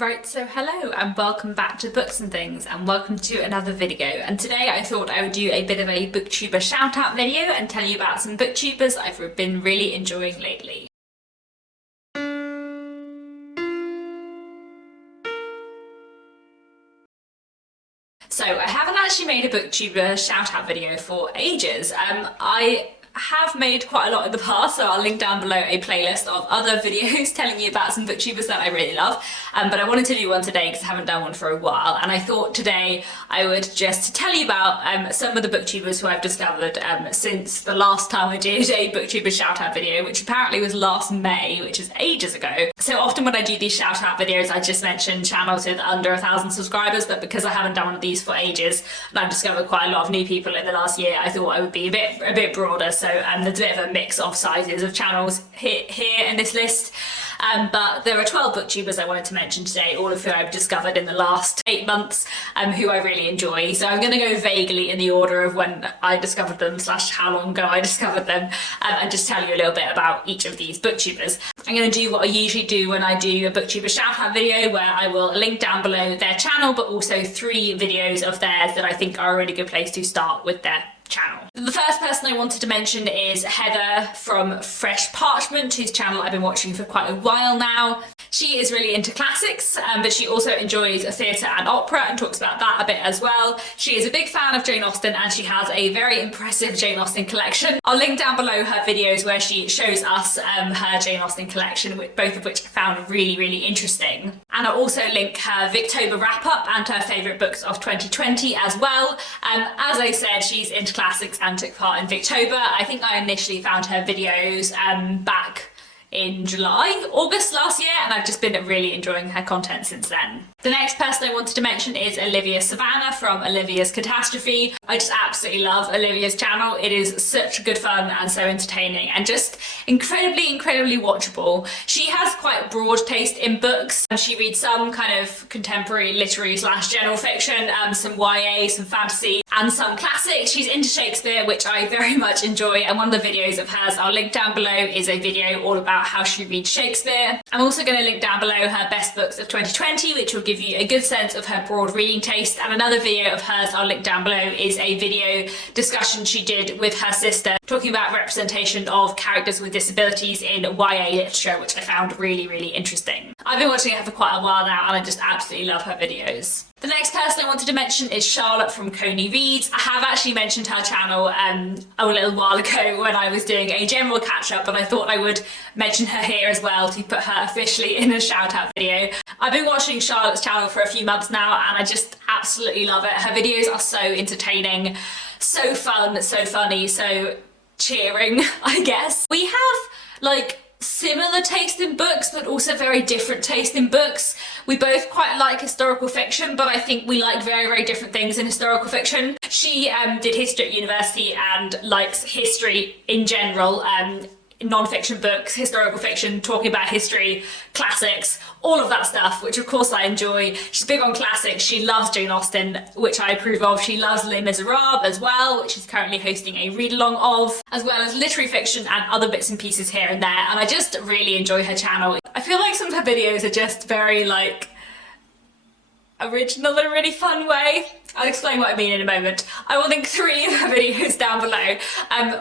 Right, so hello and welcome back to Books and Things and welcome to another video. And today I thought I would do a bit of a Booktuber shoutout video and tell you about some Booktubers I've been really enjoying lately. So I haven't actually made a Booktuber shoutout video for ages. I have made quite a lot in the past, so I'll link down below a playlist of other videos telling you about some booktubers that I really love, but I wanted to do one today because I haven't done one for a while, and I thought today I would just tell you about some of the booktubers who I've discovered since the last time I did a booktuber shout out video, which apparently was last May, which is ages ago. So often when I do these shout out videos I just mention channels with under 1,000 subscribers, but because I haven't done one of these for ages and I've discovered quite a lot of new people in the last year, I thought I would be a bit broader. So there's a bit of a mix of sizes of channels here in this list. But there are 12 booktubers I wanted to mention today, all of who I've discovered in the last 8 months, who I really enjoy. So I'm going to go vaguely in the order of when I discovered them / how long ago I discovered them, and just tell you a little bit about each of these booktubers. I'm going to do what I usually do when I do a booktuber shout out video, where I will link down below their channel, but also 3 videos of theirs that I think are a really good place to start with their channel. The first person I wanted to mention is Heather from Fresh Parchment, whose channel I've been watching for quite a while now. She is really into classics, but she also enjoys theatre and opera and talks about that a bit as well. She is a big fan of Jane Austen and she has a very impressive Jane Austen collection. I'll link down below her videos where she shows us her Jane Austen collection, both of which I found really interesting. And I'll also link her Booktober wrap-up and her favourite books of 2020 as well. As I said, she's into classics and took part in Booktober. I think I initially found her videos back in August last year, and I've just been really enjoying her content since then. The next person I wanted to mention is Olivia-Savannah from Olivias Catastrophe. I just absolutely love Olivia's channel. It is such good fun and so entertaining and just incredibly watchable. She has quite broad taste in books. She reads some kind of contemporary literary / general fiction, some YA, some fantasy, and some classics. She's into Shakespeare, which I very much enjoy, and one of the videos of hers I'll link down below is a video all about how she reads Shakespeare. I'm also going to link down below her best books of 2020, which will give you a good sense of her broad reading taste, and another video of hers I'll link down below is a video discussion she did with her sister talking about representation of characters with disabilities in YA literature, which I found really interesting. I've been watching her for quite a while now and I just absolutely love her videos. The next person I wanted to mention is Charlotte from Coney Reads. I have actually mentioned her channel a little while ago when I was doing a general catch-up, but I thought I would mention her here as well to put her officially in a shout-out video. I've been watching Charlotte's channel for a few months now and I just absolutely love it. Her videos are so entertaining, so fun, so funny, so cheering, I guess. We have like similar taste in books but also very different taste in books. We both quite like historical fiction, but I think we like very different things in historical fiction. She did history at university and likes history in general, non-fiction books, historical fiction, talking about history, classics, all of that stuff, which of course I enjoy. She's big on classics. She loves Jane Austen, which I approve of. She loves Les Miserables as well, which she's currently hosting a read-along of, as well as literary fiction and other bits and pieces here and there, and I just really enjoy her channel. I feel like some of her videos are just very like original in a really fun way. I'll explain what I mean in a moment. I will link 3 of her videos down below,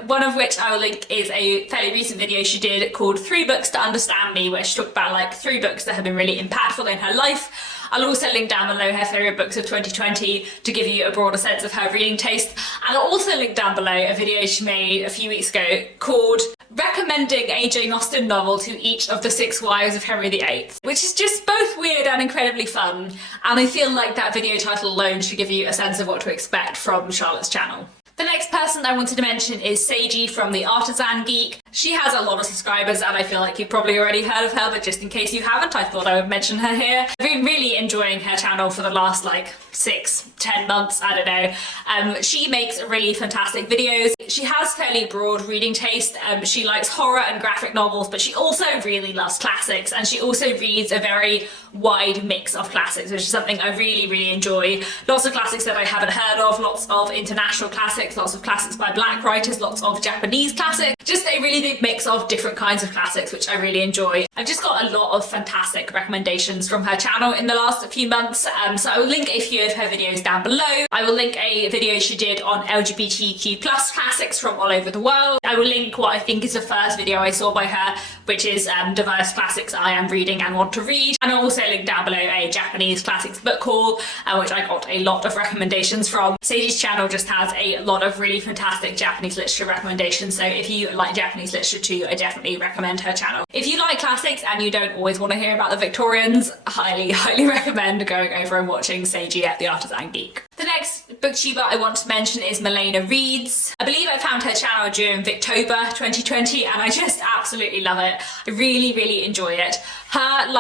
one of which I will link is a fairly recent video she did called 3 Books to Understand Me, where she talked about like 3 books that have been really impactful in her life. I'll also link down below her favourite books of 2020 to give you a broader sense of her reading taste, and I'll also link down below a video she made a few weeks ago called Recommending a Jane Austen Novel to Each of the 6 Wives of Henry VIII, which is just both weird and incredibly fun, and I feel like that video title alone should give you a sense of what to expect from Charlotte's channel. The next person I wanted to mention is Seiji from the Artisan Geek. She has a lot of subscribers and I feel like you've probably already heard of her, but just in case you haven't, I thought I would mention her here. I've been really enjoying her channel for the last like 6-10 months, I don't know. She makes really fantastic videos. She has fairly broad reading taste. She likes horror and graphic novels, but she also really loves classics, and she also reads a very wide mix of classics, which is something I really enjoy. Lots of classics that I haven't heard of, lots of international classics, lots of classics by Black writers, lots of Japanese classics. Just a really really big mix of different kinds of classics, which I really enjoy. I've just got a lot of fantastic recommendations from her channel in the last few months, so I will link a few of her videos down below. I will link a video she did on LGBTQ+ classics from all over the world. I will link what I think is the first video I saw by her, which is diverse classics I am reading and want to read. And I'll also link down below a Japanese classics book haul, which I got a lot of recommendations from. Sadie's channel just has a lot of really fantastic Japanese literature recommendations, so if you like Japanese literature too, I definitely recommend her channel. If you like classics and you don't always want to hear about the Victorians, highly recommend going over and watching Sadie at the Artisan Geek. The next booktuber I want to mention is Melina Reed. I believe I found her channel during Booktober 2020 and I just absolutely love it. I really enjoy it. Her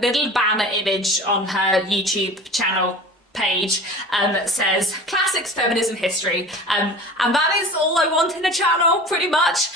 little banner image on her YouTube channel page says classics, feminism, history, and that is all I want in a channel pretty much.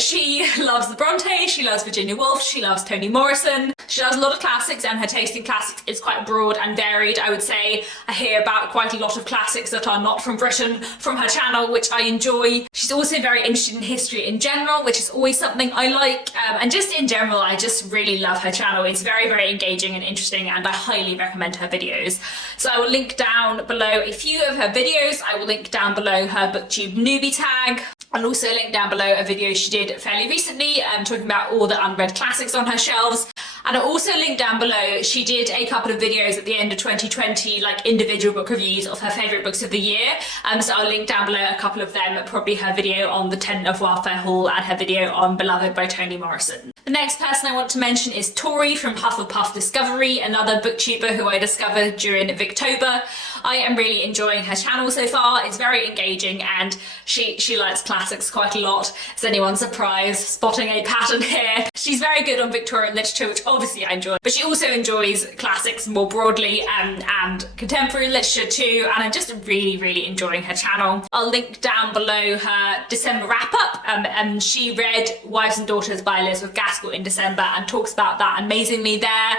She loves the Bronte, she loves Virginia Woolf, she loves Toni Morrison. She does a lot of classics and her taste in classics is quite broad and varied. I would say I hear about quite a lot of classics that are not from Britain from her channel, which I enjoy. She's also very interested in history in general, which is always something I like, and just in general I just really love her channel. It's very engaging and interesting and I highly recommend her videos. So I will link down below a few of her videos. I will link down below her booktube newbie tag. I'll also link down below a video she did fairly recently talking about all the unread classics on her shelves. And I'll also link down below, she did a couple of videos at the end of 2020, like individual book reviews of her favourite books of the year. So I'll link down below a couple of them, probably her video on the Tenant of Welfare haul and her video on Beloved by Toni Morrison. The next person I want to mention is Tori from Hufflepuff Discovery, another booktuber who I discovered during Booktober. I am really enjoying her channel so far. It's very engaging and she likes classics quite a lot. Is anyone surprised? Spotting a pattern here. She's very good on Victorian literature, which obviously I enjoy, but she also enjoys classics more broadly and contemporary literature too, and I'm just really enjoying her channel. I'll link down below her December wrap-up, and she read Wives and Daughters by Elizabeth Gaskell in December and talks about that amazingly there.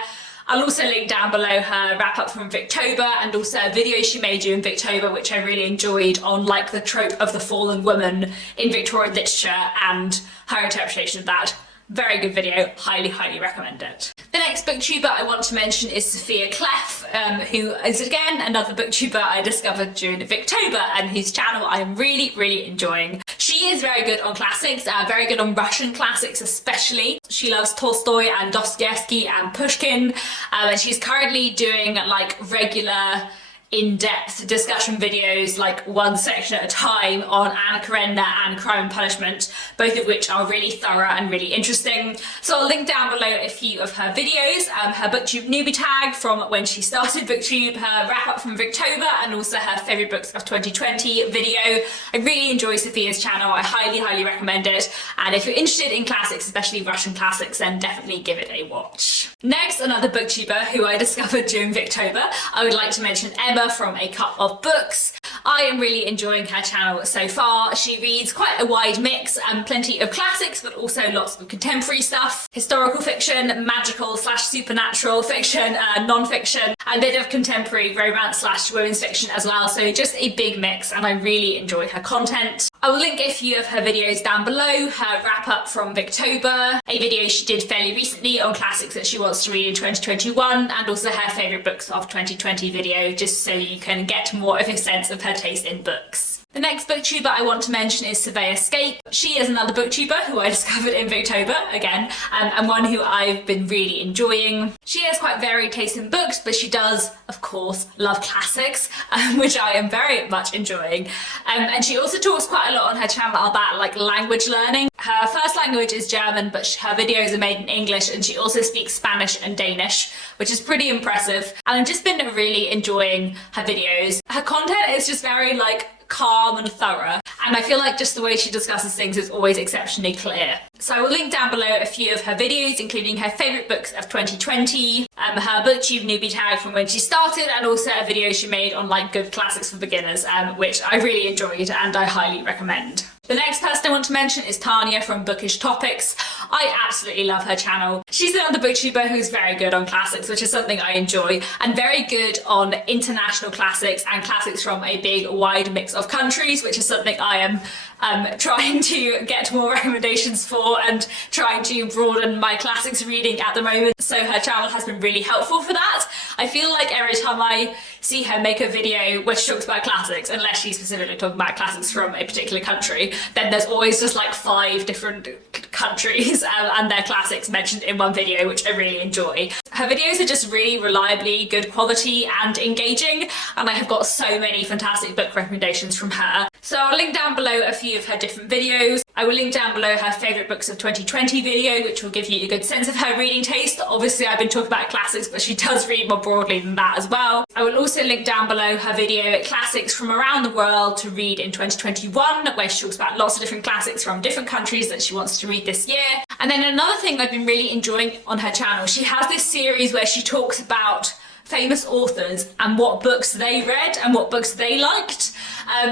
I'll also link down below her wrap-up from Booktober and also a video she made during Booktober, which I really enjoyed, on like the trope of the fallen woman in Victorian literature and her interpretation of that. Very good video, highly recommend it. The next booktuber I want to mention is Sophie Clef, who is again another booktuber I discovered during Booktober and whose channel I am really enjoying. She is very good on classics, very good on Russian classics especially. She loves Tolstoy and Dostoevsky and Pushkin, and she's currently doing like regular in-depth discussion videos, like one section at a time, on Anna Karenina and Crime and Punishment, both of which are really thorough and really interesting. So I'll link down below a few of her videos, her booktube newbie tag from when she started booktube, her wrap-up from Booktober, and also her favourite books of 2020 video. I really enjoy Sophia's channel, I highly recommend it, and if you're interested in classics, especially Russian classics, then definitely give it a watch. Next, another booktuber who I discovered during Booktober, I would like to mention Emma from A Cup of Books. I am really enjoying her channel so far. She reads quite a wide mix and plenty of classics, but also lots of contemporary stuff, historical fiction, magical / supernatural fiction, non-fiction, and a bit of contemporary romance / women's fiction as well. So just a big mix, and I really enjoy her content. I will link a few of her videos down below, her wrap-up from Booktober, a video she did fairly recently on classics that she wants to read in 2021, and also her favourite books of 2020 video, just so you can get more of a sense of her taste in books. The next booktuber I want to mention is Survey Escape. She is another booktuber who I discovered in Booktober again, and one who I've been really enjoying. She has quite varied taste in books, but she does, of course, love classics, which I am very much enjoying. And she also talks quite a lot on her channel about like language learning. Her first language is German, but her videos are made in English, and she also speaks Spanish and Danish, which is pretty impressive. And I've just been really enjoying her videos. Her content is just very like calm and thorough, and I feel like just the way she discusses things is always exceptionally clear. So I will link down below a few of her videos, including her favourite books of 2020, her Booktube newbie tag from when she started, and also a video she made on like good classics for beginners, which I really enjoyed and I highly recommend. The next person I want to mention is Tanya from Bookish Topics. I absolutely love her channel. She's another booktuber who's very good on classics, which is something I enjoy, and very good on international classics and classics from a big wide mix of countries, which is something I am trying to get more recommendations for and trying to broaden my classics reading at the moment. So her channel has been really helpful for that. I feel like every time I see her make a video where she talks about classics, unless she's specifically talking about classics from a particular country, then there's always just like 5 different countries and their classics mentioned in one video, which I really enjoy. Her videos are just really reliably good quality and engaging, and I have got so many fantastic book recommendations from her. So I'll link down below a few of her different videos. I will link down below her favourite books of 2020 video, which will give you a good sense of her reading taste. Obviously I've been talking about classics, but she does read more broadly than that as well. I will also link down below her video classics from around the world to read in 2021, where she talks about lots of different classics from different countries that she wants to read this year. And then another thing I've been really enjoying on her channel, she has this series where she talks about famous authors and what books they read and what books they liked,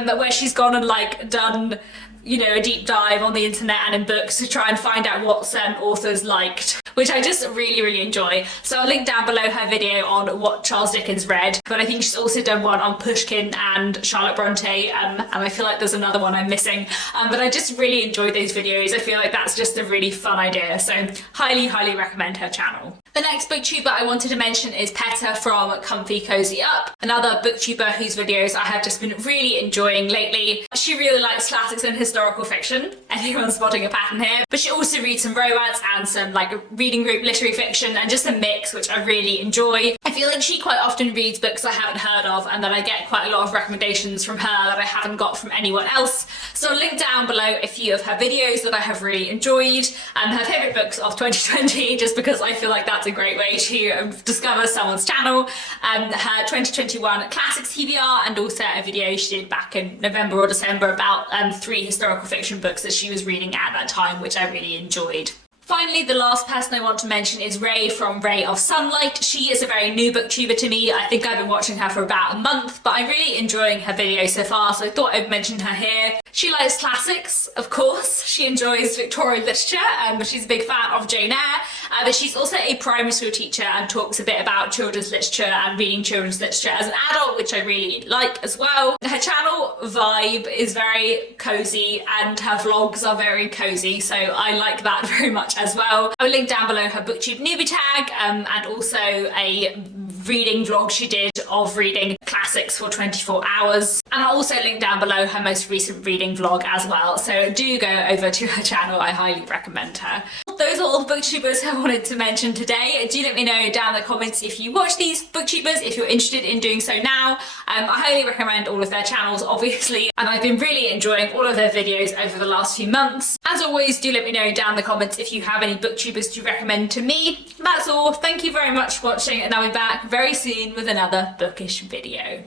where she's gone and like done, you know, a deep dive on the internet and in books to try and find out what certain authors liked, which I just really enjoy. So I'll link down below her video on what Charles Dickens read, but I think she's also done one on Pushkin and Charlotte Bronte, and I feel like there's another one I'm missing, but I just really enjoy those videos. I feel like that's just a really fun idea, so highly recommend her channel. The next booktuber I wanted to mention is Peta from Comfy Cozy Up, another booktuber whose videos I have just been really enjoying lately. She really likes classics and historical fiction, anyone's spotting a pattern here, but she also reads some romance and some like reading group literary fiction and just a mix, which I really enjoy. I feel like she quite often reads books I haven't heard of, and that I get quite a lot of recommendations from her that I haven't got from anyone else. So I'll link down below a few of her videos that I have really enjoyed, and her favourite books of 2020, just because I feel like that's a great way to discover someone's channel. Her 2021 classics TBR, and also a video she did back in November or December about 3 historical fiction books that she was reading at that time, which I really enjoyed. Finally, the last person I want to mention is Rey from Rey of Sunlight. She is a very new booktuber to me. I think I've been watching her for about a month, but I'm really enjoying her videos so far, so I thought I'd mention her here. She likes classics, of course. She enjoys Victorian literature, but she's a big fan of Jane Eyre. But she's also a primary school teacher and talks a bit about children's literature and reading children's literature as an adult, which I really like as well. Her channel vibe is very cozy and her vlogs are very cozy, so I like that very much as well. I'll link down below her Booktube newbie tag and also a reading vlog she did of reading classics for 24 hours. And I'll also link down below her most recent reading vlog as well, so do go over to her channel, I highly recommend her. Those are all the booktubers I wanted to mention today. Do let me know down in the comments if you watch these booktubers, if you're interested in doing so now. I highly recommend all of their channels, obviously, and I've been really enjoying all of their videos over the last few months. As always, do let me know down in the comments if you have any booktubers to recommend to me. That's all. Thank you very much for watching, and I'll be back very soon with another bookish video.